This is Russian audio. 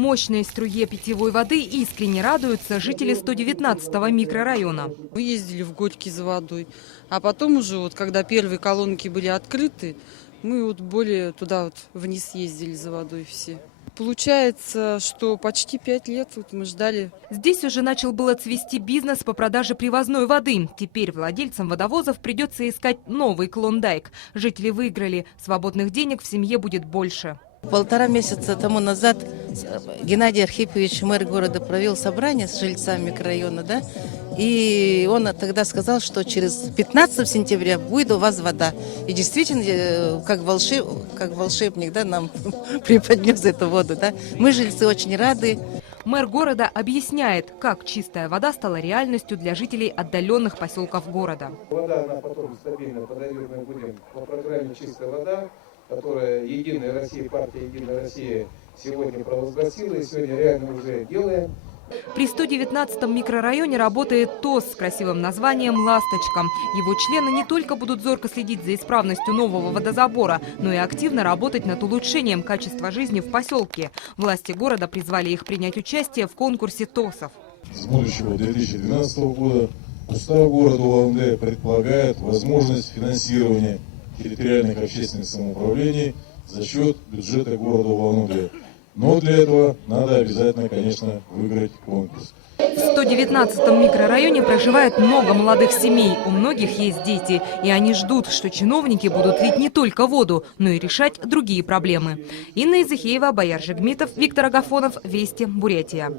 Мощной струе питьевой воды искренне радуются жители 119-го микрорайона. Мы ездили в Горький за водой, а потом уже, когда первые колонки были открыты, мы более туда вниз ездили за водой все. Получается, что почти 5 лет мы ждали. Здесь уже начал было цвести бизнес по продаже привозной воды. Теперь владельцам водовозов придется искать новый Клондайк. Жители выиграли. Свободных денег в семье будет больше. 1,5 месяца тому назад Геннадий Архипович, мэр города, провел собрание с жильцами микрорайона, да? И он тогда сказал, что через 15 сентября будет у вас вода. И действительно, как волшебник, да, нам преподнес эту воду, да? Мы, жильцы, очень рады. Мэр города объясняет, как чистая вода стала реальностью для жителей отдаленных поселков города. Вода, она потом стабильно подойдет, мы будем по программе «Чистая вода», которая Единая Россия, партия Единая Россия сегодня провозгласила, и сегодня реально уже делаем. При 119-м микрорайоне работает ТОС с красивым названием «Ласточка». Его члены не только будут зорко следить за исправностью нового водозабора, но и активно работать над улучшением качества жизни в поселке. Власти города призвали их принять участие в конкурсе ТОСов. С будущего 2012 года устав города Улан-Удэ предполагает возможность финансирования территориальных общественных самоуправлений за счет бюджета города Улан-Удэ. Но для этого надо обязательно, конечно, выиграть конкурс. В 119-м микрорайоне проживает много молодых семей. У многих есть дети. И они ждут, что чиновники будут лить не только воду, но и решать другие проблемы. Инна Изыхеева, Бояр Жигмитов, Виктор Агафонов. Вести, Бурятия.